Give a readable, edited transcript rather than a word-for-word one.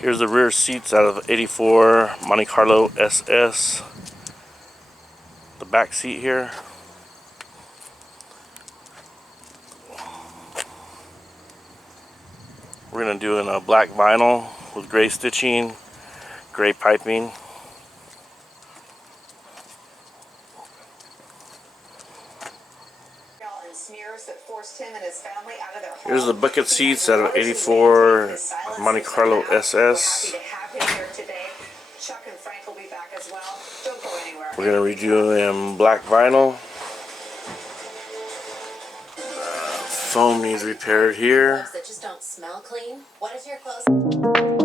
Here's the rear seats out of '84 Monte Carlo SS. The back seat here. We're going to do in a black vinyl with gray stitching, gray piping. Here's the bucket seats out of '84 Monte Carlo SS. We're going to redo in black vinyl. Foam needs repaired here. That just don't smell clean. What is your clothes?